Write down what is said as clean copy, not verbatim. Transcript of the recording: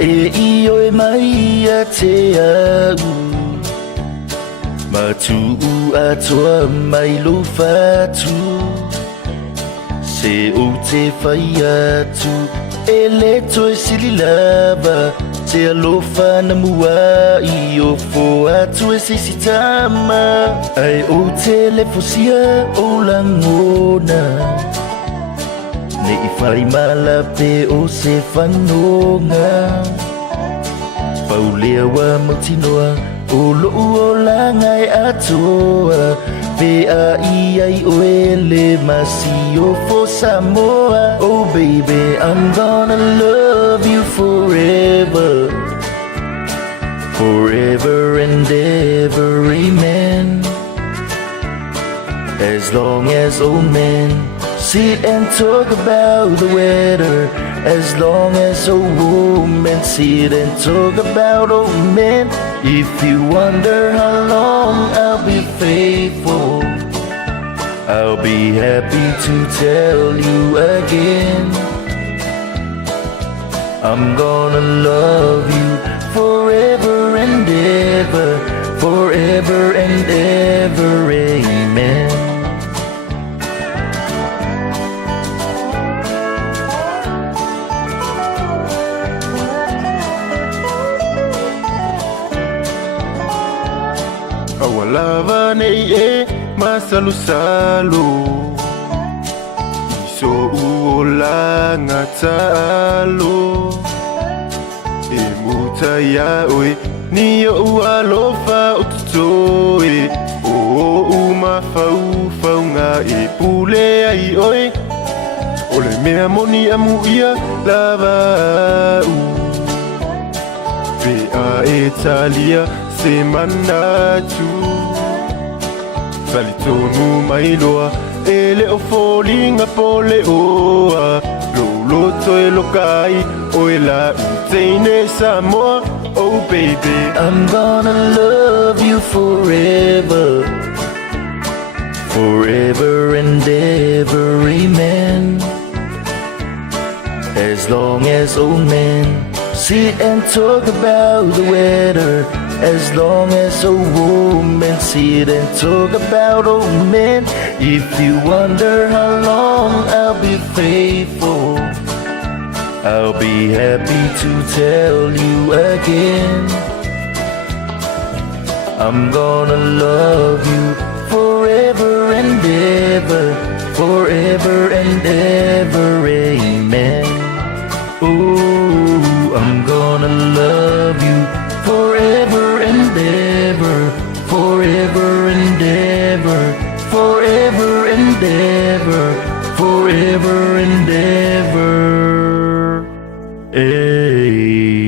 e oi mai a te au Matu a toa mai lo fatu Se o te whai atu E le toi sili lava Te alofa na mua I o fo atu e sisi tama Ai o te le fosia o langona Ne I whai mala pe o se whanonga Paulea wa mautinoa O lo'u o la ngai atoa Pe a I ai oe le masi o fo Samoa Oh baby, I'm gonna love you forever Forever and ever, amen As long as old men sit and talk about the weather As long as old women sit and talk about old men If you wonder how long I'll be faithful I'll be happy to tell you again I'm gonna love you forever and ever Forever and ever, amen Awalava nei e masalu-salu Iso uolanga talo E mutaya oe ni o alofa ututoe O umafau nga e pule ai oe Ole mea moni amu ia lava Vea e talia se manatu Valitonu mai loa E le o folinga pole oa Loloto e lokai O e la uteine Samoa Oh baby I'm gonna love you forever Forever and ever, amen As long as old men sit and talk about the weather As long as old women sit and talk about old men If you wonder how long I'll be faithful I'll be happy to tell you again I'm gonna love you forever and ever Forever and ever, amen Ooh, I'm gonna love you forever and ever Forever and ever Forever and ever Forever and ever Hey